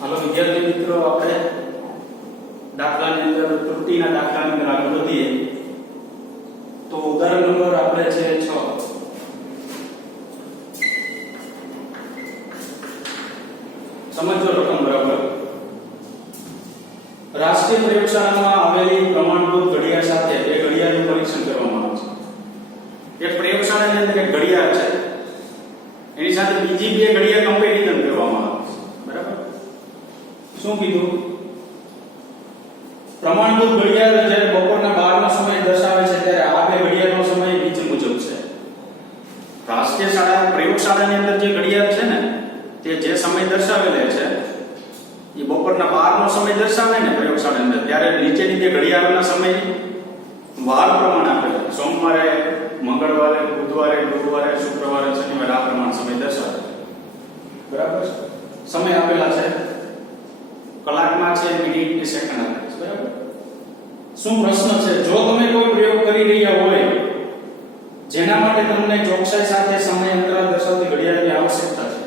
હાલો વિદ્યાર્થી મિત્રો, આપણે દાખલાની અંદર ત્રુટિના દાખલાની અંદર આગળ વધીએ તો ઉદાહરણ નંબર આપણે છે 6. સમજો રકમ બરાબર. રાષ્ટ્રીય પ્રયોગશાળામાં આવેલી પ્રમાણભૂત ઘડિયાળ સાથે બે ઘડિયાળનું પરીક્ષણ કરવામાં આવે છે. એક પ્રયોગશાળાની અંદર એક ઘડિયાળ છે, એની સાથે બીજી બે ઘડિયાળ કમ્પેરિઝન કરવામાં આવે છે. બરાબર. શું કીધું? પ્રમાણભૂત ઘડિયાળ જ્યારે બપોરના 12 નો સમય દર્શાવે છે ત્યારે આ બે ઘડિયાળનો સમય નીચે મુજબ છે. રાષ્ટ્રીય શાળા પ્રયોગશાળાની અંદર જે ઘડિયાળ છે ને તે જે સમય દર્શાવેલો છે એ બપોરના 12 નો સમય દર્શાવે ને પ્રયોગશાળાની અંદર, ત્યારે નીચેની જે ઘડિયાળના સમય વાર પ્રમાણે આપેલા છે. સોમવારે, મંગળવારે, બુધવારે, ગુરુવારે, શુક્રવારે, શનિવારે આ પ્રમાણે સમય દર્શાવે છે. બરાબર. સમય આપેલા છે કલાકમાં છે, મિનિટ કે સેકન્ડ આપેલા છે. બરાબર. શું પ્રશ્ન છે? જો તમે કોઈ પ્રયોગ કરી રહ્યા હોય જેના માટે તમને ચોકસાઈ સાથે સમય અંતરાલ દર્શાવતી ઘડિયાળની આવશ્યકતા છે.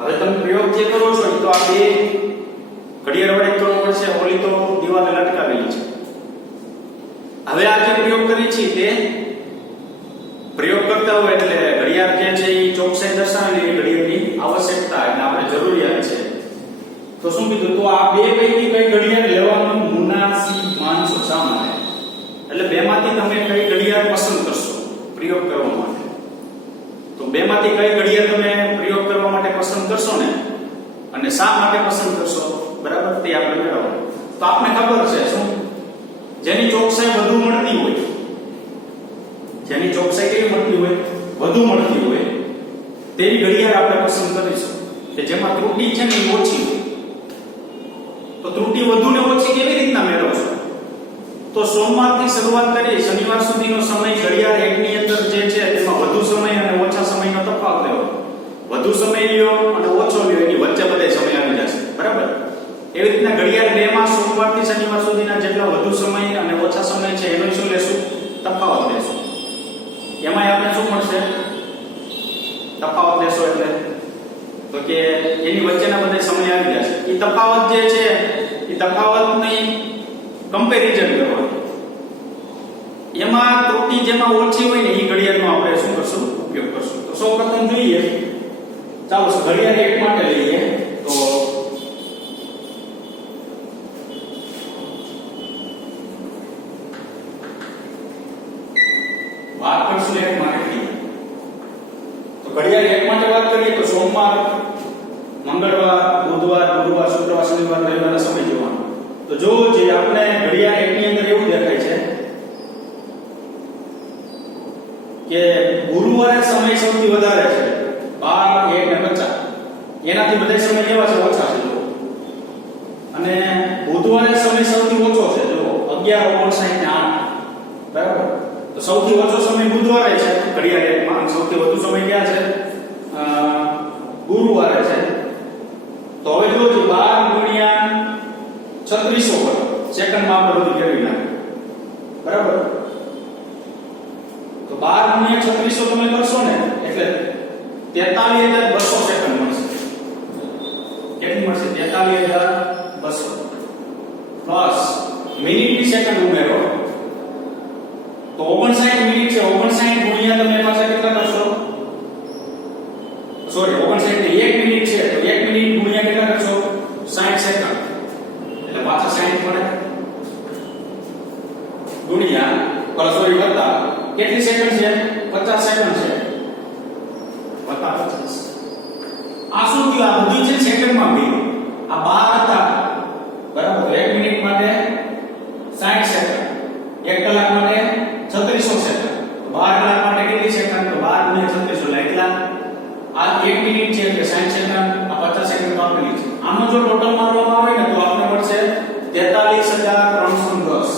હવે તમે પ્રયોગ જે કરો છો તો આ બે ઘડિયાળ વડે કરવો પડશે, ઓલી તો દિવાલે લટકાવેલી છે. હવે આ જે પ્રયોગ કરી છે તે પ્રયોગ કરતા હોય એટલે ઘડિયાળ જે છે એ ચોકસાઈ દર્શાવેલી ઘડિયાળની આવશ્યકતા એટલે આપણે જરૂરિયાત છે. તો શું કીધું? તો આ બે પૈકી કઈ ઘડિયાળ લેવાનું મુનાસિબ માનશો? શા માટે? એટલે બેમાંથી તમે કઈ ઘડિયાળ પસંદ કરશો પ્રયોગ કરવા માટે? તો બેમાંથી કઈ ઘડિયાળ તમે પ્રયોગ કરવા માટે પસંદ કરશો ને, અને શા માટે પસંદ કરશો? બરાબર. તે આપણે મેળવવાનું. તો આપને ખબર છે શું? જેની ચોકસાઈ વધુ મળતી હોય, જેની ચોકસાઈ કેવી મળતી હોય? વધુ મળતી હોય તેવી ઘડિયાળ આપણે પસંદ કરીશું કે જેમાં ત્રુટિ છે ને એ ઓછી હોય. તો ત્રુટિ વધુ ને ઓછી કેવી રીતના મેળવશો? તો સોમવારથી શરૂઆત કરી શનિવાર સુધીનો સમય ઘડિયાળ એકની અંદર જે છે તેમાં વધુ સમય અને ઓછા સમયનો તફાવત લેવો. વધુ સમય લ્યો અને ઓછો લ્યો, એની વચ્ચે બધે સમય આવી જશે. બરાબર. એવી રીતના ઘડિયાળ બેમાં સોમવારથી શનિવાર સુધીના જેટલા વધુ સમય અને ઓછા સમય છે એનો શું લેશું? તફાવત લેશું. એમાં આપણે શું મળશે? તફાવત લેશો એટલે તો કે એની વચ્ચેના બધે સમય આવી જશે. એ તફાવત જે છે એ તફાવતની કમ્પેરિઝન કરવાનું. એમાં ત્રુટિ જેમાં ઓછી હોય ને એ ઘડિયાળનો આપણે શું કરશું? ઉપયોગ કરશું. તો સૌપ્રથમ જોઈએ, ચાલો ઘડિયાળ એક માટે લઈએ તો વાત કરશું એક માટે. તો ઘડિયાળ એક માટે વાત કરીએ તો સોમવાર, મંગળવાર, બુધવાર, ગુરુવાર, શુક્રવાર, શનિવાર, રવિવારના સમય જોવાનો. તો જો જે આપણે ઘડિયાળ એકની અંદર એવું દેખાય છે કે ગુરુવારે સમય સૌથી વધારે છે 12, 1 અને 50. એનાથી બધા સમય કેવા છે? ઓછા છે. જો અને બુધવારે સમય સૌથી ઓછો છે. જો 11, 59 ને 8. બરાબર. તો સૌથી ઓછો સમય બુધવારે છે ઘડિયાળ એકમાં, સૌથી વધુ સમય ક્યાં છે? ગુરુવારે છે. તો હવે જો 12 ગુણ્યા 3600 પર સેકન્ડમાં આપણે બધું ફેરવી નાખીએ. બરાબર. તો 12 ગુણ્યા 3600 તમે કરશો ને એટલે 43200 સેકન્ડ મળશે. કેટલી મળશે? 43200 પ્લસ મિનિટની સેકન્ડ ઉમેરો તો 59 મિનિટ છે. 59 ગુણ્યા તમે પાસે કેટલા કરશો? સોરી, 59 ને 1 મિનિટ છે તો 1 મિનિટ ગુણ્યા કેટલા કરશો? 60 સેકન્ડ. એટલે પાછા 60 મળે ગુણ્યા સોરી વત્તા કેટલી સેકન્ડ છે? 50 સેકન્ડ છે. વત્તા 50. આ શું થયું? આ બધું છે સેકન્ડમાં ગયું. આ 12 હતા. બરાબર. 1 મિનિટ માટે 60 સેકન્ડ, 1 કલાક માટે 3600 સેકન્ડ. 12 કલાક માટે કેટલી સેકન્ડ? તો 12 ગુણ્યા 3600 એટલા. આ 1 મિનિટ છે એટલે 60 સેકન્ડ, આ 50 સેકન્ડ આપેલી છે. આનો જો ટોટલ મારવામાં આવે ને તો આપણે મળશે 43310.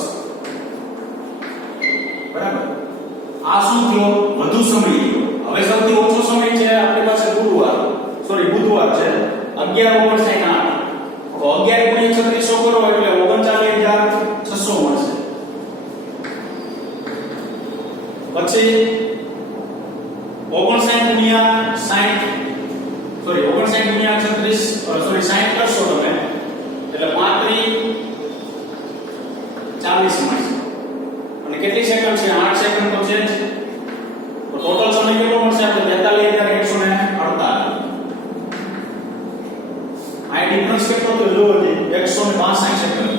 બરાબર. આ શું થયો? વધુ સમય થયો. હવે સૌથી ઓછો સમય છે આપણી પાસે બુધવાર છે 11, 59, 8. તો 11 ગુણ્યા 3600 કરો એટલે 39600 મળશે. પછી 59 ગુણ્યા 60 સોરી 59 ગુણ્યા 36 સોરી 60 કરશો તમે એટલે 35 40 મળશે અને કેટલી સેકન્ડ છે 8 સેકન્ડ તો છે જ તો ટોટલ સમય કેટલો મળશે આપણે 43148 આ ડિફરન્સ કેટલો તો જો 162 સેકન્ડ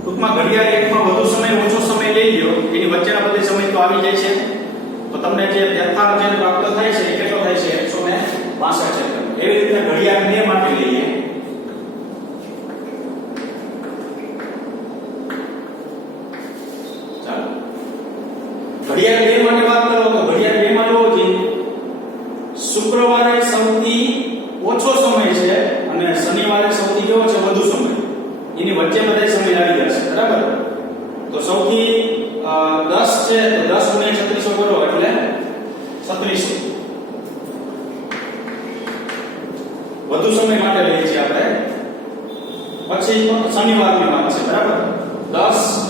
ટૂંકમાં ઘડિયાળ એકમાં વધુ સમય ઓછો સમય લઈ લ્યો એની વચ્ચેના બધે સમય તો આવી જાય છે તો તમને જે ફેરફાર જે પ્રાપ્ત થાય છે એ કેટલો થાય છે 162 સેકન્ડ એવી રીતે ઘડિયાળ 2 માટે લઈએ ચાલો ઘડિયાળ 2 માટે વાત કરો તો ઘડિયાળ 2 માં જોવો જોઈએ શુક્રવારે સૌથી ઓછો સમય છે અને શનિવારે સૌથી કેવો છે વધુ સમય એની વચ્ચે બધા સમય આવી જશે બરાબર તો સૌથી 10 છે તો 10 ગુણ્યા 3600 કરો એટલે 3600 વધુ સમય માટે લઈએ છીએ આપણે પછી શનિવારની વાત છે બરાબર 10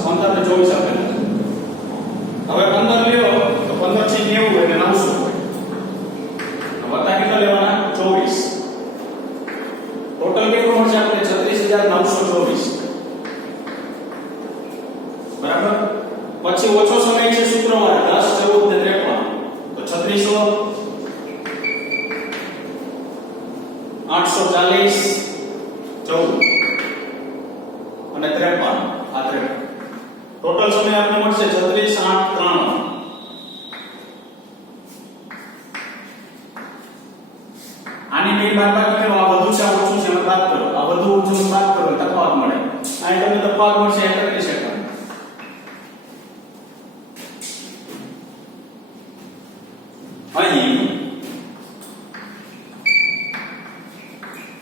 15 ને 24 આપેલા હવે 15 લ્યો તો 15 છે 90 એટલે 900 વત્તા કેટલા લેવાના 24 ટોટલ કેટલું મળશે આપણે 36924 બરાબર પછી ઓછો સમય છે શુક્રવારે 10 14 ને 53 તો 3600 840 14 અને 53 આ 53 ટોટલ સમય આપણને મળશે 36 8 93 આની બે બાદબાકી કરો આ વધુ છે આ ઓછું છે બાદ કરો આ વધુ ઓછું બાદ કરો તફાવત મળે અહીં તમને તફાવત મળશે 31 સેકન્ડ અહીં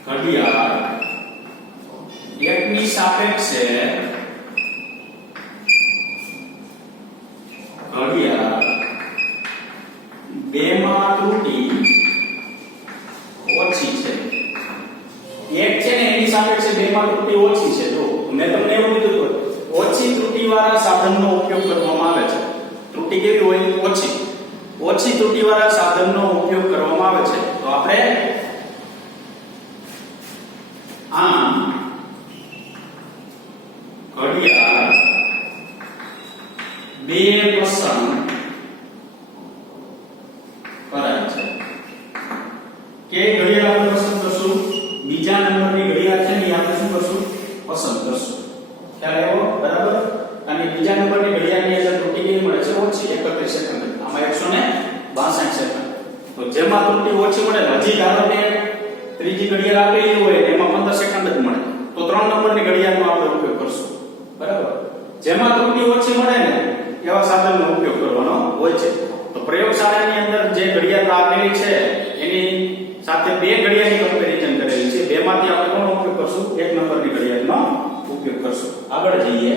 ઘડિયાળ એકની સાપેક્ષે ઘડિયાળ 2 માં ત્રુટી ઓછી છે એક છે ને એની સાપેક્ષે 2 માં ત્રુટી ઓછી છે જો મેં તમને એવું કીધું ઓછી ત્રુટીવાળા સાધનનો ઉપયોગ કરવામાં આવે છે ત્રુટી કેવી હોય ઓછી ત્રુટીવાળા સાધનનો ઉપયોગ કરવામાં આવે છે તો આપણે આમ ઘડિયાળ 2 પસંદ કરાય છે કે ઘડિયાળ આપણે પસંદ કરશું બીજા નંબરની ઘડિયાળ છે ને આપણે શું કરશું પસંદ કરશું ખ્યાલ આવ્યો બરાબર અને બીજા નંબરની ઘડિયાળની અંદર ત્રુટી કેવી મળે છે ઓછી 31 સેકન્ડ આમાં 162 સેકન્ડ તો જેમાં ત્રુટી ઓછી મળે હજી ધારો કે ત્રીજી ઘડિયાળ આપેલી હોય એમાં 15 સેકન્ડ જ મળે તો 3 નંબરની ઘડિયાળનો આપણે ઉપયોગ કરશું બરાબર જેમાં ત્રુટી ઓછી મળે ને એવા સાધનનો ઉપયોગ કરવાનો હોય છે તો પ્રયોગશાળાની અંદર જે ઘડિયાળ આપેલી છે એની સાથે 2 ઘડિયાળની કમ્પેરિઝન કરેલી છે બેમાંથી આપણે કોનો ઉપયોગ કરશું 1 નંબરની ઘડિયાળનો ઉપયોગ કરશું આગળ જઈએ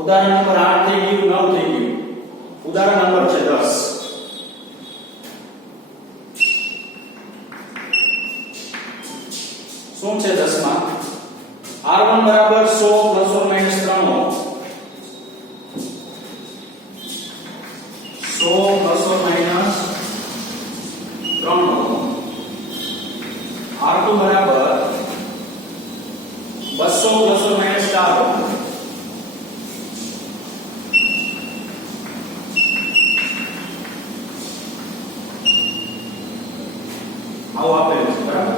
ઉદાહરણ નંબર 8 થઈ ગયું 9 થઈ ગયું ઉદાહરણ નંબર છે 10 શું છે 10 માં R1 બરાબર 100 ± 3 100 ± 3 R2 બરાબર 200 ± 4 આવો આપેલું છે બરાબર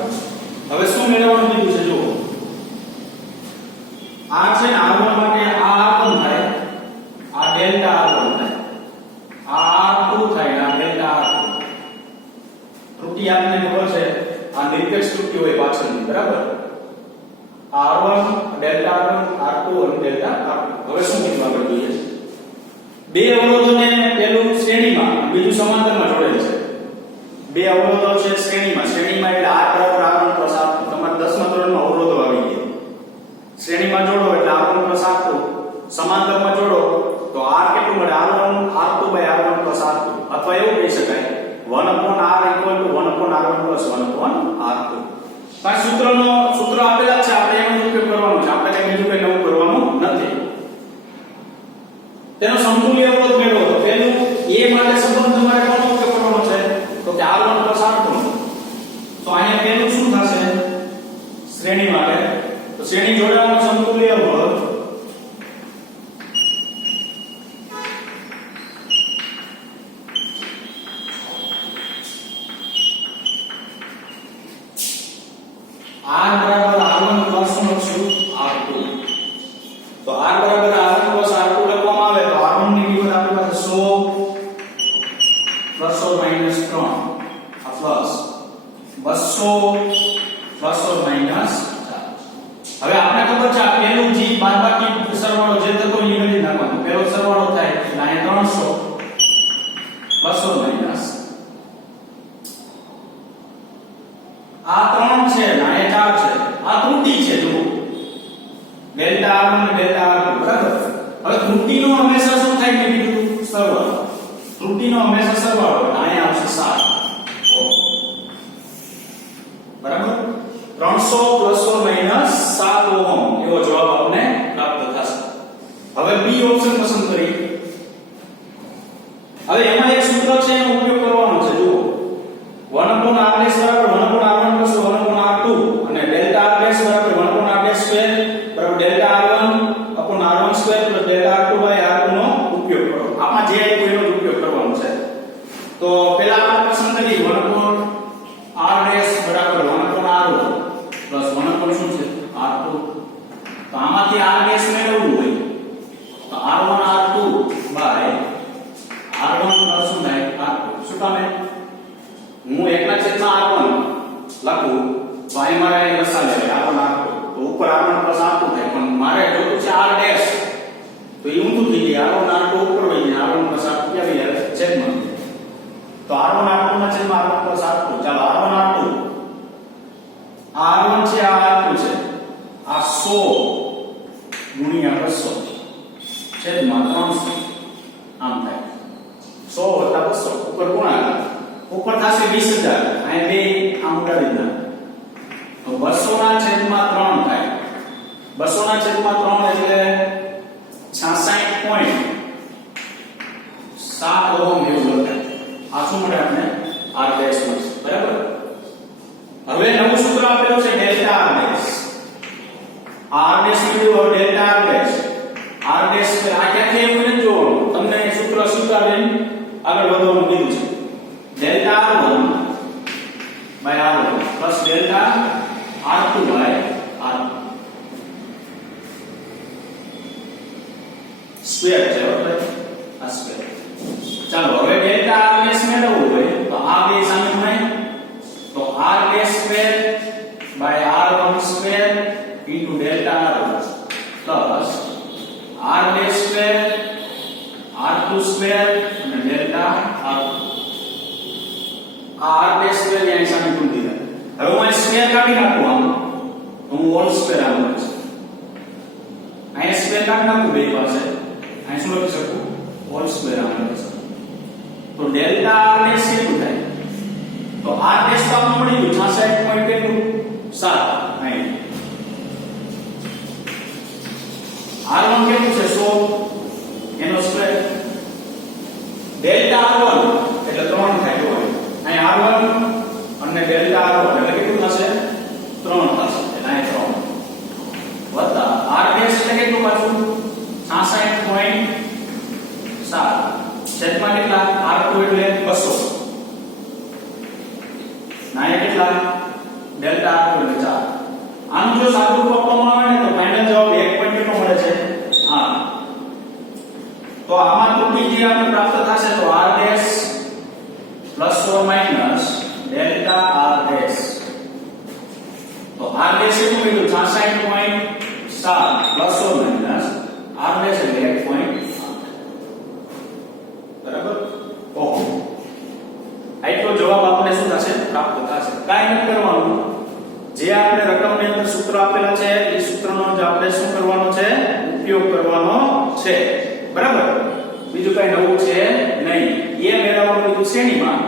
હવે શું મેળવવાનું કીધું છે જો આ છે ને R1 માટે આ R1 થાય આ ડેલ્ટા R1 થાય આ R2 થાય આ ડેલ્ટા R2 ત્રુટી આપને ખબર છે આ નિરપેક્ષ ત્રુટી હોય પાછળની બરાબર R1 ડેલ્ટા R1 R2 અને ડેલ્ટા R2 હવે શું કીધું આપણે જોઈએ બે અવરોધોને પેલું શ્રેણીમાં બીજું સમાંતરમાં જોડેલ છે બે અવરોધો છે શ્રેણીમાં એટલે R બરાબર R1 + R2 તમારે 10મા ધોરણમાં અવરોધો આવી ગયા શ્રેણીમાં જોડો એટલે R1 + R2 સમાંતરમાં જોડો તો R કેટલું મળે R1 R2 / R1 + R2 અથવા એવું કહી શકાય 1/R = 1/R1 + 1/R2 આ સૂત્ર આપેલા છે આપણે એનો ઉપયોગ કરવાનો છે આપણે કઈ બીજું કઈ નવું કરવાનું નથી તેનો સમતુલ્ય અવરોધ મેળવો તો પેલું એ માટે સંબંધ તમારે કોનો ઉપયોગ કરવાનો છે તો કે r1 r2 તો અહીંયા પહેલું શું થશે શ્રેણી માટે તો શ્રેણી જોડાવાનું સમતુલ્ય બળ r બરાબર r1 પ્લસ શું લખશું r2 તો r બરાબર r1 પ્લસ r2 લખવામાં આવે તો r1 ની કિંમત આપણી પાસે 100 પ્લસ ઓર માઈનસ 3 આ પ્લસ 200 પ્લસ ઓર માઈનસ 4 હવે આપણે ખબર છે આ પહેલું g બાદબાકી સરવાળો જે થતો એ કરી નાખવાનો પહેલો સરવાળો થાય એટલે અહીંયા 300 પ્લસ ઓર માઈનસ આ 3 છે ને આ 4 છે આ ત્રુટિ છે જો ડેલ્ટા r1 અને ડેલ્ટા r2 બરાબર હવે ત્રુટિનો હંમેશા શું થાય મેં કીધું સરવાળો ત્રુટિનો હંમેશા સરવાળો એટલે અહીંયા આવશે 7 બરાબર 300 પ્લસ ઓર માઈનસ 7 ઓહમ એવો જવાબ આપણને પ્રાપ્ત થશે હવે બી ઓપ્શન પસંદ કરી હવે એમાં એક સૂત્ર છે એનો ઉપયોગ કરવાનો છે જુઓ 1/r' બરાબર 1/r1 પ્લસ 1/r2 અને ડેલ્ટા r' બરાબર 1/r' સ્ક્વેર બરાબર delta r1 upon r1 square plus delta r2 by r2 નો ઉપયોગ કરો આમાં જે આપ્યું એનો જ ઉપયોગ કરવાનો છે તો પહેલા આપણે પસંદ કરી 1/r' બરાબર 1/r1 પ્લસ 1 શું છે r2 તો આમાંથી r' મેળવવું હોય તો r1 r2 by r1 plus શું થાય r2 શું કામે હું એકના છેદમાં r1 લખું તો અહીં મારે લસા લે r1 r2 તો ઉપર r1 પ્લસ r2 થાય પણ મારે જોતું છે r' તો એ ઊંધું થઈ જાય r1 r2 ઉપર વહી જાય r1 પ્લસ r2 આવી જાય છેદમાં તો r1 r2 ના છેદમાં r1 પ્લસ r2 ચાલો r1 r2 r1 છે આ r2 છે આ 100 ગુણ્યા 200 છેદમાં 300 આમ થાય 100 વત્તા 200 ઉપર ગુણાકાર ઉપર થશે 20000 અહીં બે આમ ઉડાડી દીધા તો 200 ના છેદમાં 3 થાય 200 ના છેદમાં 3 એટલે 66.7 ઓહમ એવું લખાય આ શું મળે આપણે r ડેશ મળશે બરાબર હવે નવું સૂત્ર આપેલું છે ડેલ્ટા r ડેશ મળ્યું હવે ડેલ્ટા r ડેશ આ ક્યાંથી એવું નથી જોવાનું તમને સૂત્ર સ્વીકારીને આગળ વધવાનું કીધું છે delta r1 by r1 plus delta r2 by r2 square છે બરાબર આ સ્ક્વેર ચાલો હવે delta r ડેશ મેળવવું હોય તો આ બે સામે થાય તો r dash square by r1 square into delta r1 plus r dash square r2 square અને delta r2 r dash square અહીં સામે ગુણ દીધા હવે હું અહીં સ્ક્વેર કાઢી નાખું આમ તો હું હોલ સ્ક્વેર આવું છે અહીં સ્ક્વેર કાઢી નાખું બે પાસે અહીં શું લખી શકું હોલ સ્ક્વેર આવું લખી શકું તો ડેલ્ટા r ડેશ કેટલું થાય તો r ડેશ તો આપણને મળી ગયું 66.7 અહીં r1 કેટલું છે 100 એનો સ્ક્વેર ડેલ્ટા r1 એટલે 3 થાય જો અહીં r1 અને ડેલ્ટા r1 એટલે કેટલું થશે 3 થશે એટલે અહીં 3 વત્તા r ડેશ એટલે કેટલું પાછું 66.7 છેદમાં કેટલા r2 એટલે 200 ના એ કેટલા ડેલ્ટા r2 એટલે 4 આનું જો સાદું આપવામાં આવે ને તો ફાઇનલ જવાબ 1 પોઈન્ટ કેટલો મળે છે આ તો આમાં ત્રુટિ જે આપણે પ્રાપ્ત થશે તો r dash plus or minus delta r dash તો r ડેશ એટલું મળ્યું 66.7 plus or minus r dash એટલે 1.8 બરાબર ઓહો આટલો જવાબ આપણે શું થશે પ્રાપ્ત થશે કાઈ નથી કરવાનું જે આપણે રકમની અંદર સૂત્ર આપેલા છે એ સૂત્રનો જ આપણે શું કરવાનો છે ઉપયોગ કરવાનો છે બરાબર બીજું કઈ નવું છે નહીં એ મેળવવાનું કીધું શ્રેણીમાં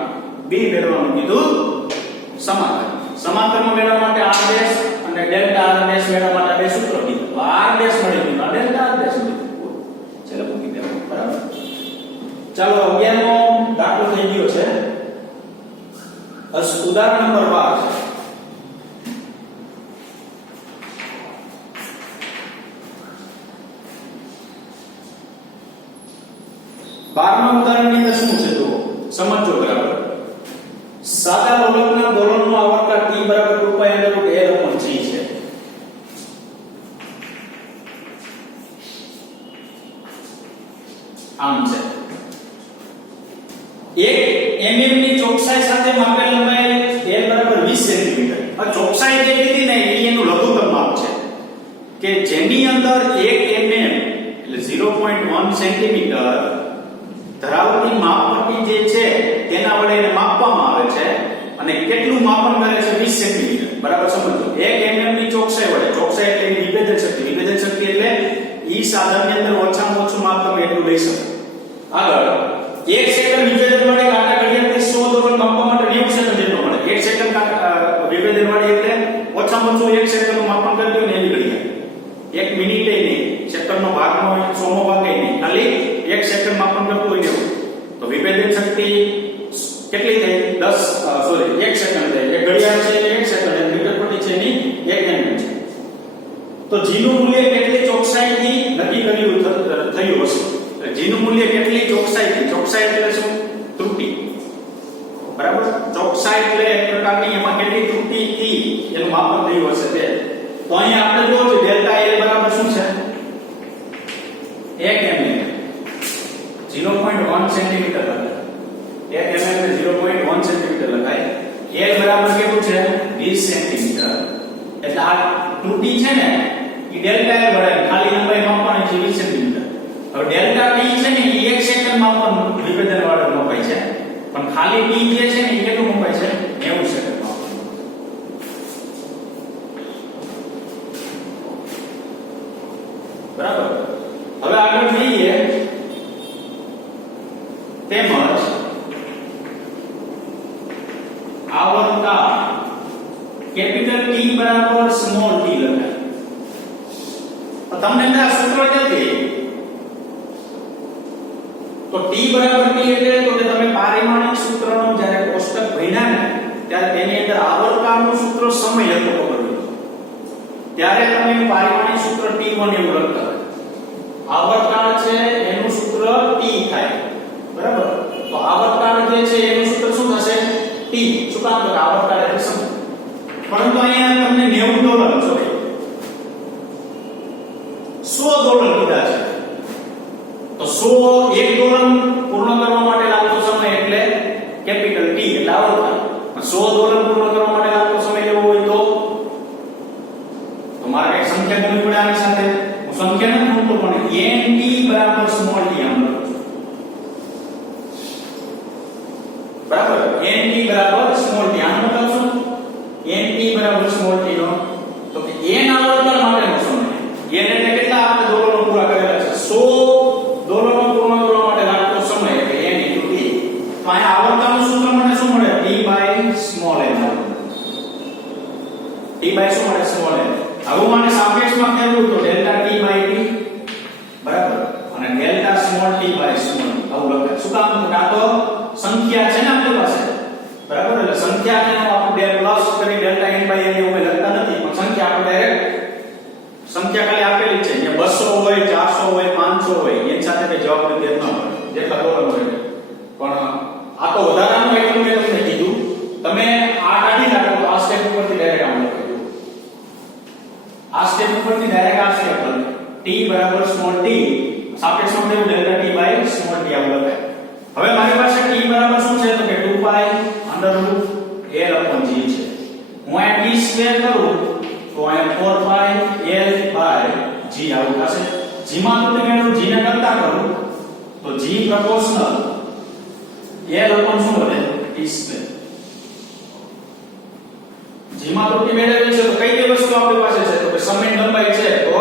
બી મેળવવાનું કીધું સમાંતરમાં મેળવવા માટે r ડેશ અને ડેલ્ટા r ડેશ મેળવવા માટે બે સૂત્રો કીધું તો r ડેશ મળી ગયું ડેલ્ટા r ડેશ મળી ગયું ચલો મૂકી દેવું બરાબર ચાલો 11મો ચાલુ થઈ ગયો છે. ઉદાહરણ નંબર 12 12મા ઉદાહરણની અંદર શું છે તો સમજો બરાબર. સાદા લોલકના દોલનનો આવર્તન t બરાબર 2π√L/g છે. આમ છે. 1 mm ની ચોકસાઈ સાથે માપેલ લંબાઈ L બરાબર 20 સેન્ટીમીટર. આ ચોકસાઈ જે કીધી ને એ એનું લઘુત્તમ માપ છે કે જેની અંદર 1 mm એટલે 0.1 સેન્ટીમીટર ધરાવતી માપપટ્ટી જે છે તેના વડે એને માપવામાં આવે છે અને કેટલું માપન કરે છે 20 સેન્ટીમીટર. બરાબર સમજો. 1 mm ની ચોકસાઈ વડે, ચોકસાઈ એટલે એની વિભેદક શક્તિ એટલે ઈ સાધનની અંદર ઓછામાં ઓછું માપ તમે એટલું લઈ શકો. આગળ 1 સેકન્ડ વિભેદક વડે કાંટા ઘડિયાળથી 100 દોલન માપવા માટે 90 સેકન્ડ જેટલો મળે. 1 સેકન્ડ વિભેદક વડે એટલે ઓછામાં ઓછું 1 સેકન્ડનું માપન કરતી હોય ને એવી ઘડિયાળ. 1 મિનિટ એ નહીં, સેકન્ડનો ભાગનો 100મો ભાગ એ નહીં, ખાલી 1 સેકન્ડ માપન કરતું હોય ને તો વિભેદક શક્તિ કેટલી થઈ 1 સેકન્ડ થઈ. એક ઘડિયાળ છે 1 સેકન્ડ એટલે મીટર પ્રતિ છે ની 1 mm છે. તો g નું મૂલ્ય કેટલી ચોકસાઈથી નક્કી થયું હશે? g નું મૂલ્ય કેટલી ચોકસાઈથી, ચોકસાઈ એટલે શું? ત્રુટિ. બરાબર. ચોકસાઈ એટલે એક પ્રકારની એમાં કેટલી ત્રુટિથી એનું માપન થયું હશે તે. તો અહીંયા આપણે જોવો છે ડેલ્ટા L બરાબર શું છે? 1 mm 0.1 સેન્ટીમીટર લખાય. 1 mm એટલે 0.1 સેન્ટીમીટર લખાય. L બરાબર કેટલું છે? 20 સેન્ટીમીટર. એટલે આ ત્રુટિ છે ને એ ડેલ્ટા L વડે ખાલી લંબાઈ માપવાની છે 20 સેન્ટીમીટર. હવે ડેલ્ટા T છે ને એ 1 સેકન્ડ માપવાનું વિભેદન વાળો મપાય છે. પણ ખાલી T જે છે ને એ કેટલું મપાય છે? 90 સેકન્ડ માપવાનું. બરાબર. હવે આગળ જોઈએ તેમજ આવર્તન કેપિટલ T બરાબર સ્મોલ t લખાય. તો તમને આ સૂત્ર નથી તો t બરાબર t એટલે તો કે તમે પારિમાણિક સૂત્રનો જ્યારે કોષ્ટક ભણ્યા ને ત્યારે તેની અંદર આવર્તનનું સૂત્ર સમય હતો ખબર ત્યારે તમે પારિમાણિક સૂત્ર t1 એવું લખતા. આવર્તન છે એનું સૂત્ર t થાય. બરાબર. તો આવર્તન જે છે એનું સૂત્ર શું થશે? t. શું કામ? તો આવર્તન એટલે સમય. પરંતુ અહીંયા તમને 90 દોલન સોરી 100 દોલન કીધા છે. તો 100 એક દોલન પૂર્ણ કરવા માટે લાગતો સમય એટલે કેપિટલ T એટલે આવર્તન. 100 દોલન પૂર્ણ કરવા માટે લાગતો સમય લેવો હોય તો મારે એક સંખ્યા ગણવી પડે આની સાથે. હું સંખ્યા નથી ગણતો પણ nt બરાબર સ્મોલ t આમ લખું છું. બરાબર. nt બરાબર સ્મોલ t આનો મતલબ શું? nt બરાબર સ્મોલ t નો તો કે n આવર્તન માટેનો સમય. n એટલે કેટલા આપણે દોલનો પૂરા કરેલા છે? 100 દોલનો પૂર્ણ કરવા માટે લાગતો સમય એટલે n * t. તો અહીંયા આવર્તનનું સૂત્ર મને શું મળે? t / small n. t / શું મળે? Small n. હવે મને સાપેક્ષમાં ફેરવું તો ડેલ્ટા t / t બરાબર અને ડેલ્ટા સ્મોલ t / સ્મોલ આવું લખાય. શું કામ? તો આ તો સંખ્યા છે ને આપણી પાસે. બરાબર. એટલે સંખ્યાને આપણે પ્લસ કરી ડેલ્ટા n / n એવું લખતા નથી પણ સંખ્યા આપણે ડાયરેક્ટ સંખ્યા ખાલી આપેલી છે. અહીંયા 200 હોય 400 હોય 500 હોય એની સાથે કઈ જવાબ દેત ન મળે જેટલા દોલન હોય. પણ આ તો વધારાનું એટલું મેં તમને કીધું. તમે આ કાઢી નાખો તો આ સ્ટેપ ઉપરથી ડાયરેક્ટ આમ લખી દો. આ સ્ટેપ ઉપરથી ડાયરેક્ટ આ સ્ટેપ લખો. t બરાબર સ્મોલ t સાપેક્ષમાં થયું ડેલ્ટા t / સ્મોલ t આવું લખાય. હવે મારી પાસે t બરાબર શું છે? તો કે 2π √L/g છે. હું આ t સ્ક્વેર કરું તો અહીંયા 4π L/g આવું થશે. g માં તો તમે g ને કરતા કરો તો g પ્રપોર્શનલ L/ શું બને? t square. g માં તો મેળવેલી છે તો કઈ કઈ વસ્તુ આપણી પાસે છે? તો કે સમયની લંબાઈ છે તો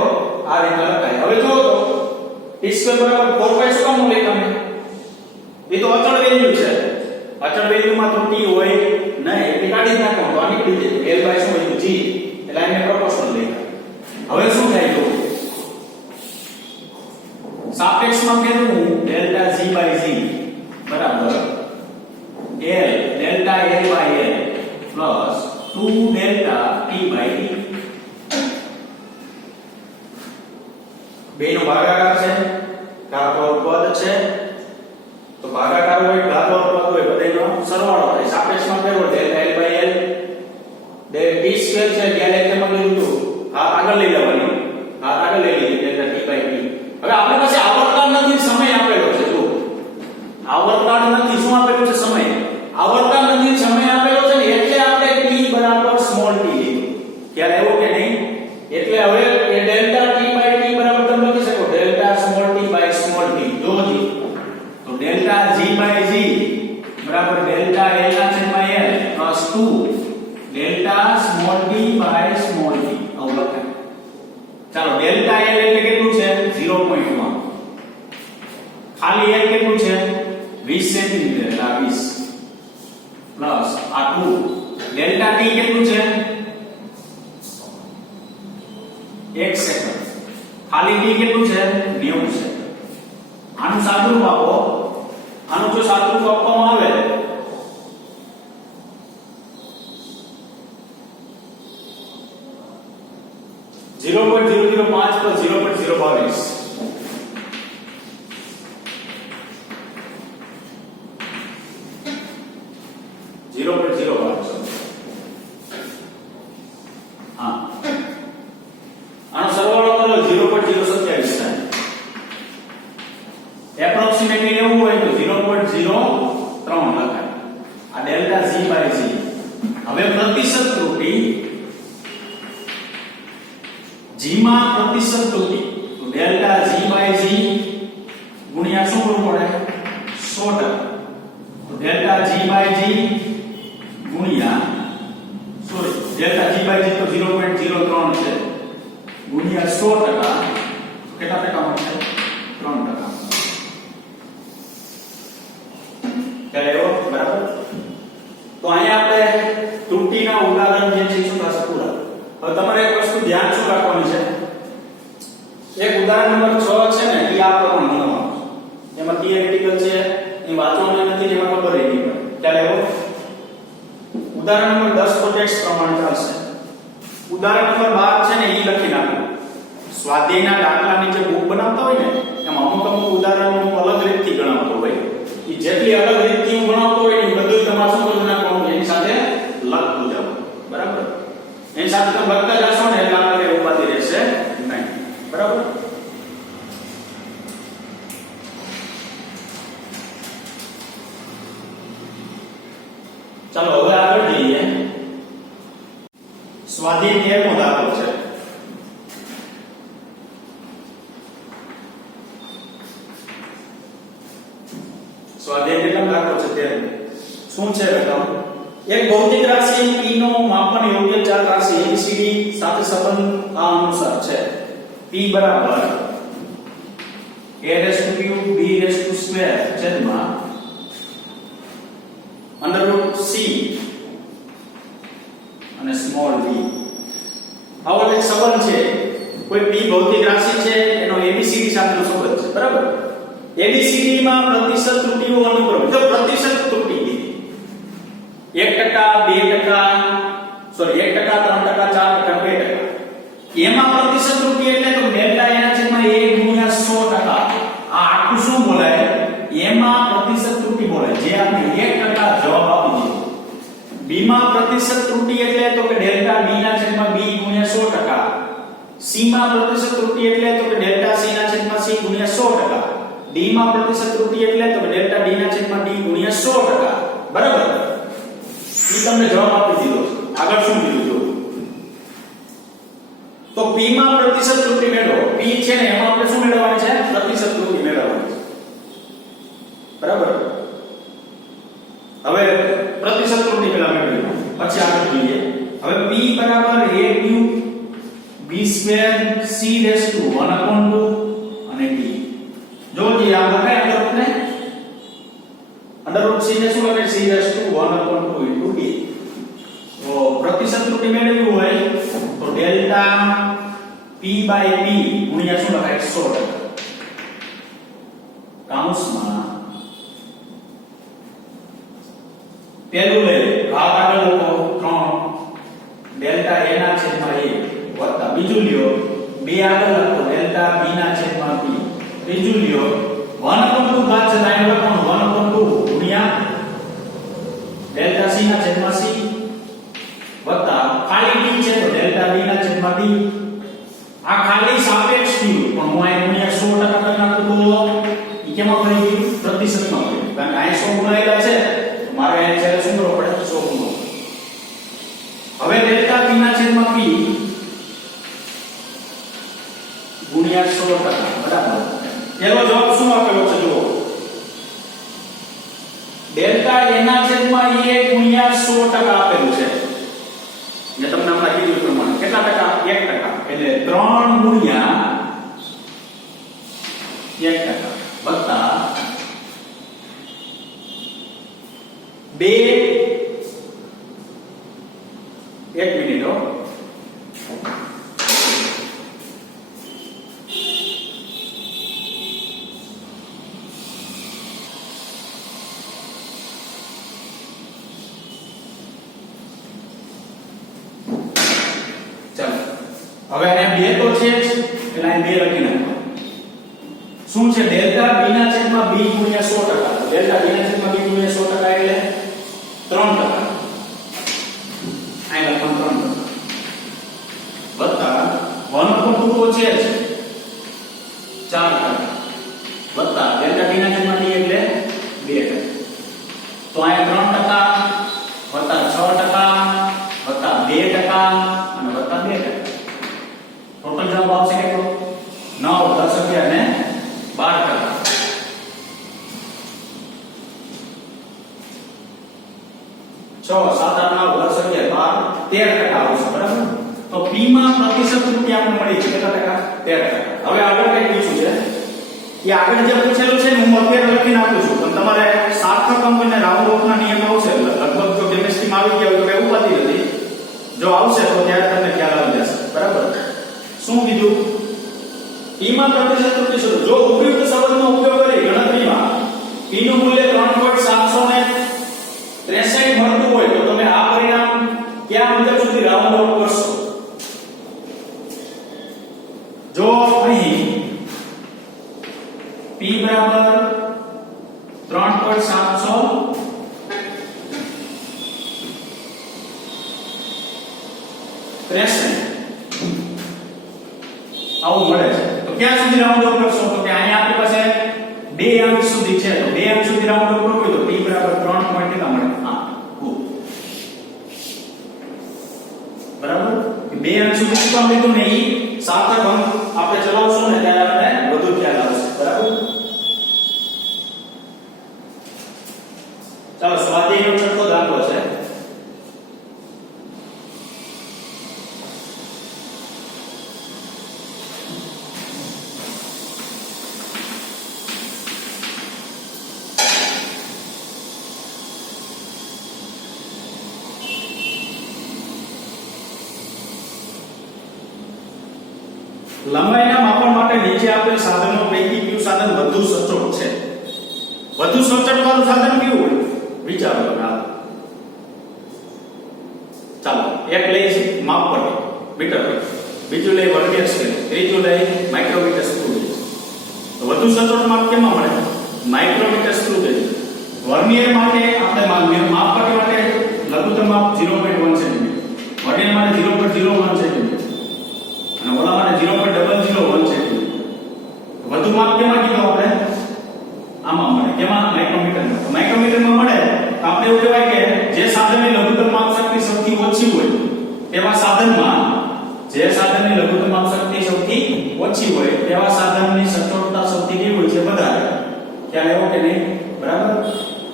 આ રીતે લખાય. હવે જો t સ્ક્વેર બરાબર 4π શું કામ લે તમે? એ તો અચળ વેલ્યુ છે. અચળ વેલ્યુમાં તો t હોય નહીં એટલે કાઢી નાખો તો આ નીકળી જાય. L/ શું હોય? g એટલે આને પ્રપોર્શનલ લઈ. હવે શું થાય? તો સાપેક્ષમાં ફેરવું ડેલ્ટા g / g બરાબર ડેલ્ટા ટી બાય ડી. બેનો ભાગાકાર છે, કાં તો પદ છે, તો ભાગાકાર હોય ઘાતો પદ હોય બધાનો સરવાળો થાય. સાપેક્ષમાં ફેરવો ડેલ્ટા L બાય L ડે ટી સ્ક્વેર છે ડેલ્ટા L માં લીધું આ આગળ લઈ લેવાની, આ આગળ લઈ લીધી ડેલ્ટા ટી બાય ડી. હવે આપણી પાસે આવર્તન નથી, સમય આપેલો છે. જો આવર્તન નથી, શું આપેલું છે? સમય. આવર્તન નથી, સમય આપેલો છે ને એટલે આપણે t બરાબર સ્મોલ t લીધું. ખ્યાલ આવ્યો કે નહીં? એટલે હવે એ ડેલ્ટા t બાય t બરાબર તમે લખી શકો delta small t by small t. જોજી તો ડેલ્ટા g બાય g બરાબર ડેલ્ટા l ના છેદમાં l plus 2 delta small t by small t આવું લખાય. ચાલો ડેલ્ટા l એટલે કેટલું છે? 0.1. ખાલી l કેટલું છે? 20 સેન્ટીમીટર એટલે 20 પ્લસ આ 2 ડેલ્ટા t કેટલું છે? 1 સેકન્ડ. ખાલી t કેટલું છે? 90 સેકન્ડ. આનું સાદુરૂપ આપો. આનું જો સાદુરૂપ આપવામાં આવે .005 plus 0.022 0.0 હા આનો સરવાળો કરો 0.027 થાય. એપ્રોક્સિમેટલી એવું હોય તો 0.03 લખાય. આ ડેલ્ટા g બાય g. હવે પ્રતિશત ત્રુટિ g માં પ્રતિશત ત્રુટિ તો ડેલ્ટા g બાય g ગુણ્યા શું કરવું પડે? 100%. તો ડેલ્ટા g બાય g ગુણ્યા ડેલ્ટા g બાય g તો 0.03 છે ગુણ્યા 100% કેટલા ટકા મળશે? 3%. ચાલો બરાબર. તો અહીંયા આપણે ત્રુટિના ઉદાહરણ જે છે શું થશે પૂરા. હવે તમારે એક વસ્તુ ધ્યાન શું રાખવાની છે? એક ઉદાહરણ નંબર 6 છે ને એ આ પ્રમાણે ગણવાનું છે. એમાં થિયરિટિકલ છે, એ વાંચવાનું નથી, એમાં ખબર રહી ગઈ. ચાલો ઉદાહરણ નંબર 10 તો ટેક્સ્ટ પ્રમાણે ચાલશે. ઉદાહરણ નંબર 12 છે ને એ લખી નાખો. સ્વાધ્યાયના દાખલાની જે બુક બનાવતા હોય ને એમાં અમુક ઉદાહરણો અલગ રીતથી ગણાવતો હોય. એ જેટલી અલગ રીતથી હું ગણાવતો હોય એ બધું તમારે શું કરી નાખવાનું? એની સાથે લખતું જવાનું. બરાબર? એની સાથે તમે લખતા જશો ને એટલે આપણે ઉપાધિ રહેશે નહીં. બરાબર? ચાલો હવે આગળ જઈએ. સ્વાધ્યાય 13 નો દાખલો છે. સ્વાધ્યાય કેટલામો દાખલો છે? 13. શું છે રકમ? એક ભૌતિક રાશિ p નો માપન યોગ્ય ચાર રાશિ ABCD સાથે સંબંધ આ અનુસાર છે. p બરાબર a⁵ b² છેદમાં √c અને સ્મોલ b. આવો એક સંબંધ છે. કોઈ p ભૌતિક રાશિ છે એનો ABCD સાથેનો સંબંધ છે. બરાબર? ABCD માં પ્રતિશત ત્રુટિઓ અનુક્રમે જો પ્રતિશત ત્રુટિ 1%, 2%, સોરી 1%, 3%, 4%, 2%. એમાં પ્રતિશત ત્રુટિ એટલે તો ડેલ્ટા એના છેદમાં 1 ગુણ્યા 100%. આ આખું શું બોલાય? એમાં પ્રતિશત ત્રુટિ બોલાય. જે આપણે 1% જવાબ આપી દીધો. b માં પ્રતિશત ત્રુટિ એટલે તો કે ડેલ્ટા b ના છેદમાં b ગુણ્યા 100%. c માં પ્રતિશત ત્રુટિ એટલે તો કે ડેલ્ટા c ના છેદમાં c ગુણ્યા 100%. d માં પ્રતિશત ત્રુટિ એટલે તો કે ડેલ્ટા d ના છેદમાં d ગુણ્યા 100%. બરાબર? ઈ તમને જવાબ આપી દીધો. આગળ શું કીધું જો? તો p માં પ્રતિશત ત્રુટિ મેળવો. p છે ને એમાં આપણે શું મેળવવાની છે? પ્રતિશત ત્રુટિ મેળવવાની છે. બરાબર? હવે પ્રતિશત ત્રુટિ પહેલા મેળવી પછી આગળ જોઈએ. હવે p બરાબર a³ b² c⁻² અને d. જો જે આ લખાય અંડરરૂટ ને √c ને શું લખાય? c⁻² * d. તો પ્રતિશત ત્રુટિ મેળવવી હોય તો ડેલ્ટા p બાય p ગુણ્યા શું લખાય? 100%. કૌંસમાં પેલું લે ઘાત આગળ લખો 3 ડેલ્ટા a ના છેદમાં a વત્તા બીજું લ્યો 2 આગળ લખો ડેલ્ટા b ના છેદમાં b ત્રીજું લ્યો 1/2 બાદ છે લાઈન લખવાનું 1/2 ગુણ્યા ડેલ્ટા c ના છેદમાં c વત્તા ખાલી d છે તો ડેલ્ટા b ના છેદમાં b આ ખાલી સાપેક્ષ થયું પણ હું આ ગુણ્યા 100% કરી નાખું તો ઈ કેમાં કરી ગયું પ્રતિશતમાં કર્યું કારણ કે આ 100 ગુણાયેલા છે તો મારે આ છેલ્લે શું કરવું પડે 100 ગુણો હવે ડેલ્ટા b ના છેદમાં p ગુણ્યા 100% બરાબર એનો જવાબ શું આપેલો છે જુઓ ડેલ્ટા a ના છેદમાં a ગુણ્યા 100% આપેલું છે મેં તમને હમણાં કીધું પ્રમાણે કેટલા ટકા 1% એટલે 3 ગુણ્યા 1% વત્તા 2 એક મિનિટ હો હવે અહીંયા 2 તો છે જ એટલે અહીં 2 લખી નાખો શું છે ડેલ્ટા b ના છેદમાં b ગુણ્યા 100% ડેલ્ટા b ના છેદમાં b ગુણ્યા 100% એટલે 3% અહીં લખવાનું 3% વત્તા 1/2 તો છે જ 4% વત્તા ડેલ્ટા b ના છેદમાં d એટલે 2% તો અહીંયા 3% વત્તા 6% વત્તા 2% અને વત્તા 2% ટોટલ જવાબ આવશે કેટલો 9 10 11 ને 12% 6 7 8 9 10 11 12 13% આવશે બરાબર તો p માં પ્રતિશત રૂપિયા આપણને મળી છે કેટલા ટકા 13%. હવે આગળ કઈ પૂછ્યું છે એ આગળ જે પૂછેલું છે ને હું અત્યારે લખી નાખું છું પણ તમારે સાર્થક અંક અને રાઉન્ડ ઓફ ના નિયમ આવશે લગભગ જો કેમિસ્ટ્રી માં આવી ગયા હોય તો કઈ ઉપાધિ નથી જો આવશે તો ત્યારે તમને ખ્યાલ આવી જશે બરાબર શું કીધું p માં પ્રતિશત રૂપિયા જો ઉપયુક્ત સંબંધનો ઉપયોગ કરી ગણતરીમાં p નું મૂલ્ય 3.763 મળતું હોય તો તમે આ પરિણામ ક્યાં મુજબ સુધી રાઉન્ડ ઓફ કરશો જો અહીં p બરાબર 3.763 આવું મળે છે તો ક્યાં સુધી રાઉન્ડ ઓફ કરશો તો કે અહીંયા આપણી પાસે 2 અંક સુધી છે તો 2 અંક સુધી રાઉન્ડ ઓફ કરવું તો p બરાબર 3 પોઈન્ટ કેટલા મળે 8 બરાબર 2 અંક સુધી શું લીધું ને ઈ સાર્થક અંક આપણે ચલાવશું ને ત્યારે આપણે વધુ ખ્યાલ આવશે બરાબર ચાલો સ્વાધ્યાયનો છઠ્ઠો દાખલો છે લંબાઈના માપન માટે નીચે આપેલ સાધનો પૈકી કયું સાધન વધુ સચોટ છે વધુ સચોટ વાળું સાધન કયું હોય વિચારો તમે ચાલો એક લઈ માપપટ્ટી મીટર બીજું લઈ વર્નિયર સ્કેલ ત્રીજું લઈ માઇક્રોમીટર સ્ક્રૂ ગેજ તો વધુ સચોટ માપ કેમાં મળે માઇક્રોમીટર સ્ક્રૂ ગેજ વર્નિયર માટે આપણે માપપટ્ટી માટે લઘુત્તમ માપ 0.1 સેમી વર્નિયર માટે 0.01 સેમી અને ઓલા માટે 0.001 છે વધુ માપ કેમાં કીધું આપણે આમાં મળે કેમાં માઇક્રોમીટરમાં મળે તો આપણે એવું કહેવાય કે જે સાધનની લઘુત્તમ માપ શક્તિ સૌથી ઓછી હોય તેવા સાધનમાં જે સાધનની લઘુત્તમ માપ શક્તિ સૌથી ઓછી હોય તેવા સાધનની સચોટતા સૌથી કેવી હોય છે વધારે ખ્યાલ આવ્યો કે નહીં બરાબર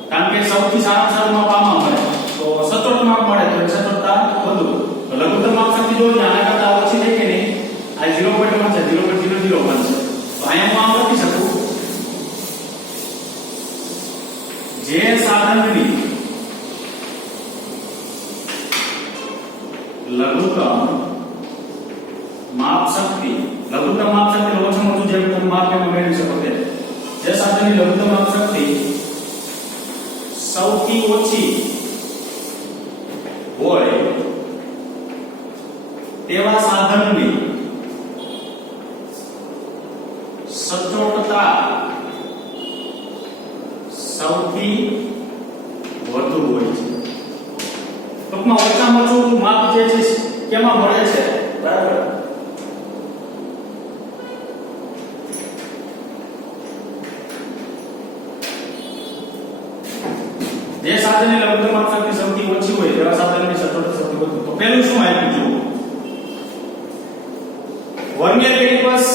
કારણ કે સૌથી સારામાં સારું માપ આમાં મળે તો સચોટ માપ મળે તો સચોટતા વધુ તો લઘુત્તમ માપ શક્તિ જો આના કરતા ઓછી થાય કે નહીં આ 0.1 છે 0.001 છે તો અહીંયા હું આમ લખી શકું જે સાધનની લઘુત્તમ માપ શક્તિ ઓછામાં ઓછું જે તમે માપ એમાં મેળવી શકો તે જે સાધનની લઘુત્તમ માપ શક્તિ સૌથી ઓછી હોય સાધનની સચોટતા સૌથી વધુ હોય છે. ટૂંકમાં ઓછામાં ઓછું માપ જે છે કેમાં મળે છે, બરાબર? જે સાધનની લઘુત્તમ માપ શક્તિ સૌથી ઓછી હોય તેવા સાધનની સચોટતા સૌથી વધુ. તો પહેલું શું આપ્યું જુઓ, વર્નિયર કેલિપર્સ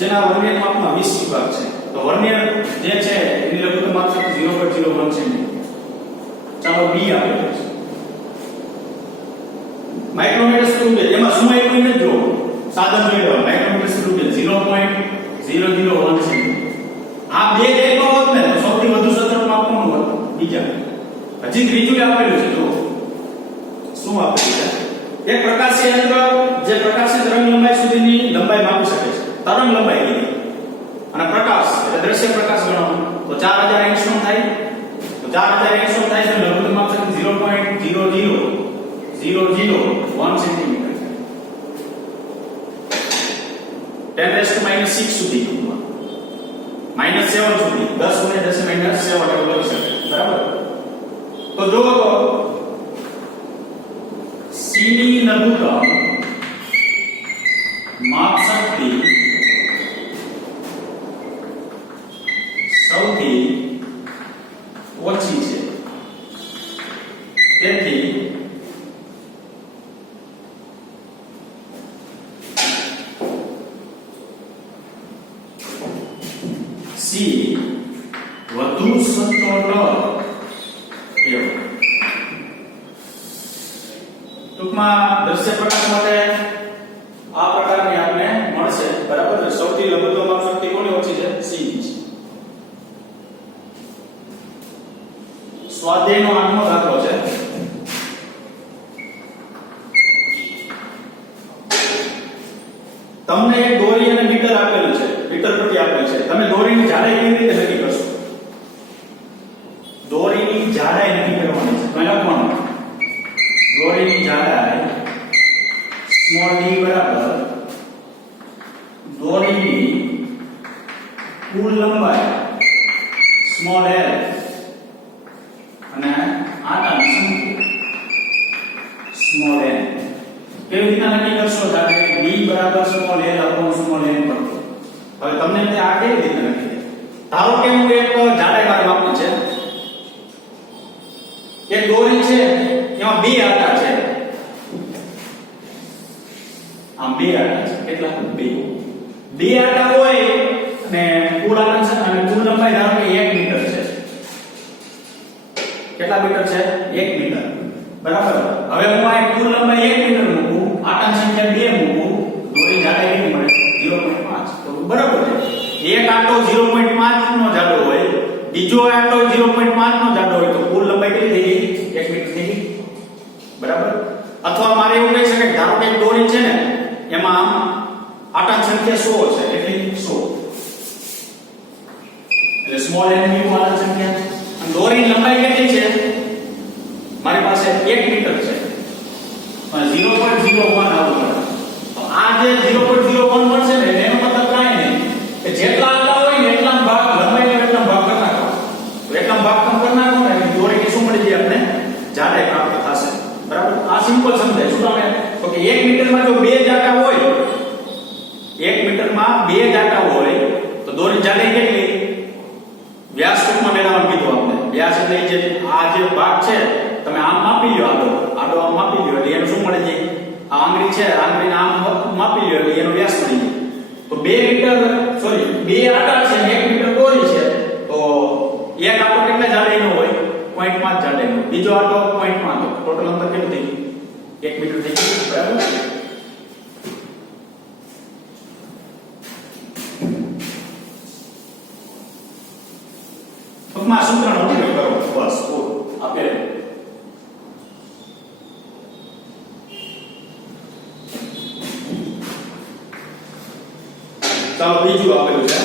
જેના વર્નિયર માપમાં 20 વિભાગ છે. તો વર્નિયર જે છે એની લઘુત્તમ માપ શક્તિ 0.01 સેન્ટીમીટર. ચાલો બી આપેલું છે. માઇક્રોમીટર સ્ક્રૂ ગેજ એમાં શું આપ્યું ને જો સાધન જોઈ લો. Micrometer screw gauge 0.001 centimetre. આ બે ગેજમાં હોત ને તો સૌથી વધુ સચોટ માપ કોનું હોત? બીજા. હજી ત્રીજું આપેલું છે જો શું આપેલું છે, એક પ્રકાશીય યંત્ર જે પ્રકાશિત તરંગ લંબાઈ સુધીની લંબાઈ માપી શકે છે. તરંગ લંબાઈ કીધી અને પ્રકાશ એટલે દ્રશ્ય પ્રકાશ ગણો તો 4000 એંગસ્ટ્રોમ થાય. તો 4000 એંગસ્ટ્રોમ થાય તો લઘુત્તમ માપ શક્તિ 0.00001 સેન્ટીમીટર. 10⁻⁻6 સુધી -7 સુધી 10 × 10⁻⁷ એવું લખી શકે, બરાબર? તો જો સી ની લઘુત્તમ માપ શક્તિ સૌથી ઓછી છે, તેથી સી વધુ સચોટ એવું. ટૂંકમાં દ્રશ્ય પ્રકાશ માટે આ પ્રકારની આપણે મળશે, બરાબર? સૌથી લઘુત્તમ માપ શક્તિ કોની ઓછી છે? સી ની છે. સ્વાધ્યાયનો 8મો દાખલો છે. તમને એક દોરી અને મીટર આપેલું છે, મીટર પ્રતિ આપેલ છે. તમે દોરીની જાડાઈ કેવી રીતે નક્કી કરશો? દોરીની જાડાઈ નક્કી કરવાની છે. કઈ લખવાનું? દોરીની જાડાઈ સ્મોલ d બરાબર દોરીની કુલ લંબાઈ સ્મોલ l અને આટાની સંખ્યા સ્મોલ n. કેવી રીતના નક્કી કરશો? જાણે d બરાબર small l upon small n પર. હવે તમને તે આ કેવી રીતે નક્કી? ધારો કે હું એક જાડાઈ વાળી માપું છે, એક દોરી છે એમાં બે આટા છે. આમ બે આટા છે. કેટલા? બે આટા હોય અને કુલ આટા છે અને કુલ લંબાઈ ધારો કે 1 મીટર છે. કેટલા મીટર છે? 1 મીટર, બરાબર? હવે હું આ કુલ લંબાઈ 1 મીટર મૂકું, આટાની સંખ્યા 2 મૂકું, દોરી જાડાઈ કેટલી મળે? 0.5. તો બરાબર છે. એક આટો 0.5 નો જાડો હોય, બીજો આટો 0.5 નો જાડો હોય, તો કુલ લંબાઈ કેટલી થઈ ગઈ? 1 મીટર થઈ ગઈ, બરાબર? અથવા મારે એવું કહી શકાય, ધારો કે દોરી છે ને એમાં આટાની સંખ્યા 100 છે. કેટલી? 100. એટલે સ્મોલ n ની આટાની સંખ્યા. અને દોરીની લંબાઈ કેટલી છે? મારી પાસે 1 મીટર છે અને 0.01 આવું મળે. તો આ જે 0.01 મળશે ને એનો મતલબ કાંઈ નહીં કે જેટલા આટા હોય ને એટલા ભાગ લંબાઈ એટલા ભાગ કરી નાખો. તો એટલા ભાગ કમ કરી નાખો ને દોરીની શું મળી જાય આપણે? જાડાઈ પ્રાપ્ત થશે, બરાબર? આ સિમ્પલ સમજાય. શું તમે તો કે 1 મીટરમાં જો 2 જાટા હોય, 1 મીટરમાં 2 જાટા હોય તો દોરી જાડાઈ કેટલી? વ્યાસ ટૂંકમાં મેળવવાનું કીધું આપણે. વ્યાસ એટલે જે આ જે ભાગ છે તમે આમ માપી લ્યો, આડો આમ માપી લ્યો એટલે એનું શું મળે છે? આ આંગળી છે, આંગળીને આમ માપી લ્યો એટલે એનો વ્યાસ મળી જાય. તો 2 આટા છે અને 1 મીટર દોરી છે, તો એક આટો કેટલા જાડાઈનો હોય? 0.5 જાડાઈનો. બીજો આટો 0.5. તો ટોટલ અંતર કેટલું થઈ ગયું? 1 મીટર થઈ ગયું, બરાબર? ટૂંકમાં સૂત્રનો ઉપયોગ કરો, બસ આપેલ. ચાલો બીજું આપેલું છે.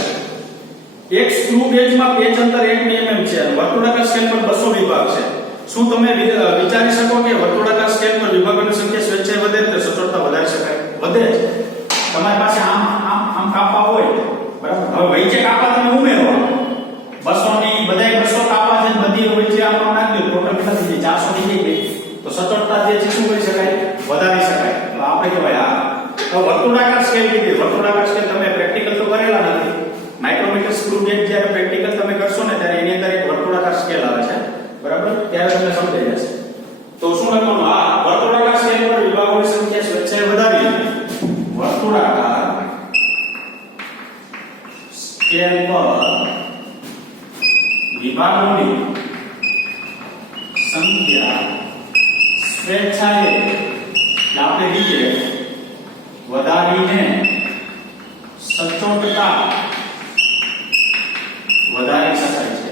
એક સ્ક્રૂ ગેજમાં પેચ અંતર 1 mm છે અને વર્તુળાકાર સ્કેલ પર 200 વિભાગ છે. શું તમે વિચારી શકો કે વર્તુળાકાર સ્કેલ પર વિભાગોની સંખ્યા સ્વેચ્છાએ વધે તો સચોટતા વધારી શકાય? વધે છે. તમારી પાસે આમ આમ આમ કાપા હોય બરાબર. હવે વચ્ચે કાપા તમે ઉમેરો 200 ની બધાય 200 કાપા છે બધી વચ્ચે આમ નાખી દો ટોટલ કેટલા થઈ જાય 400 થઈ ગઈ. તો સચોટતા જે છે શું કરી શકાય વધારી શકાય. તો આપણે કહેવાય આ તો વર્તુળાકાર સ્કેલ કીધી. વર્તુળાકાર સ્કેલ તમે પ્રેક્ટિકલ તો કરેલા નથી. માઇક્રોમીટર સ્ક્રૂ ગેજ જ્યારે પ્રેક્ટિકલ તમે કરશો ને ત્યારે એની અંદર એક વર્તુળાકાર સ્કેલ આવે છે બરાબર. ત્યારે તમને સમજાઈ જશે. તો શું લખવાનું આ વર્તુળાકાર સ્કેલ પર વિભાગોની સંખ્યા સ્વેચ્છાએ વધારવી. વર્તુળાકાર સ્કેલ પર વિભાગોની સંખ્યા સ્વેચ્છાએ આપણે કહીએ વધારીને સચોટતા વધારી શકાય છે.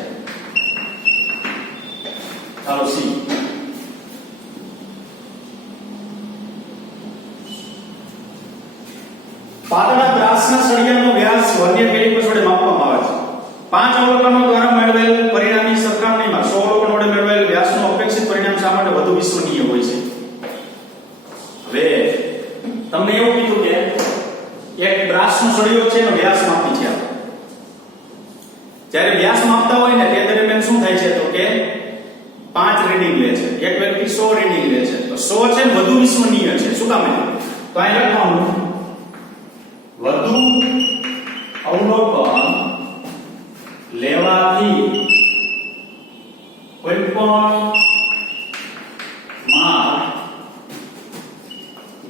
ચાલો સી પાતળા ત્રાસના સળિયાનો વ્યાસ વર્નિયર કેલિપર વડે માપવામાં આવે છે. 5 અવલોકનો દ્વારા મેળવેલ પરિણામની સરખામણીમાં 100 અવલોકનો વડે મેળવેલ વ્યાસનું અપેક્ષિત પરિણામ શા માટે વધુ વિશ્વસનીય હોય છે? હવે તમને એવું કીધું કે એક બ્રાસનો સળિયો છે એનો વ્યાસ માપી છે આપણે. જ્યારે વ્યાસ માપતા હોય ને તે દરમિયાન શું થાય છે તો કે 5 રીડિંગ લે છે. એક વ્યક્તિ 100 રીડિંગ લે છે. તો 100 છે ને વધુ વિશ્વસનીય છે. શું કામ? તો અહીં લખવાનું વધુ અવલોકન લેવાથી કોઈ પણ માપ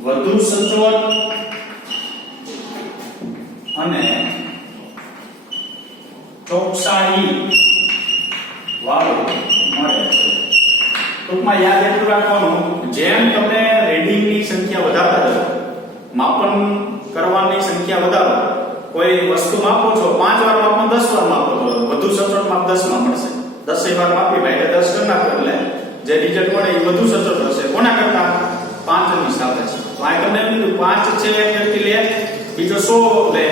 વધુ સચોટ અને ચોકસાઈ વાળું મળે છે. ટૂંકમાં યાદ એટલું રાખવાનું જેમ તમે રીડિંગની સંખ્યા વધારતા જાઓ માપન કરવાની સંખ્યા વધારો. કોઈ વસ્તુ માપો છો 5 વાર માપો 10 વાર માપો તો વધુ સચોટ માપ 10 માં મળશે. 10 વાર માપી ભાઈ 10 કરી નાખો એટલે જે રિઝલ્ટ મળે એ વધુ સચોટ હશે. કોના કરતા 5 ની સાથે છે. તો આ તમને કીધું 5 છે એક વ્યક્તિ લે બીજો 100 લે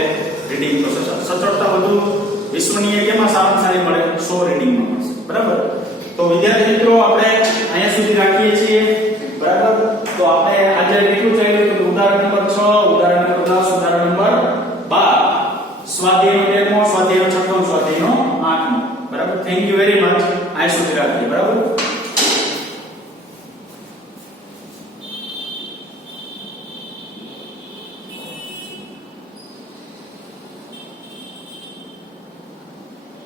રીડિંગ તો સચોટતા વધુ વિશ્વનીય કેમાં સારી મળે 100 રીડિંગ માં મળશે બરાબર. તો વિદ્યાર્થી મિત્રો આપણે અહીંયા સુધી રાખીએ છીએ બરાબર. તો આપણે આજે કેટલું ચાલ્યું તો ઉદાહરણ નંબર 6 ઉદાહરણ નંબર 10 ઉદાહરણ નંબર 12 સ્વાધ્યાયનો 13મો સ્વાધ્યાયનો 6મો સ્વાધ્યાયનો 8મો બરાબર. Thank you very much. આ સુધી રાખીએ બરાબર.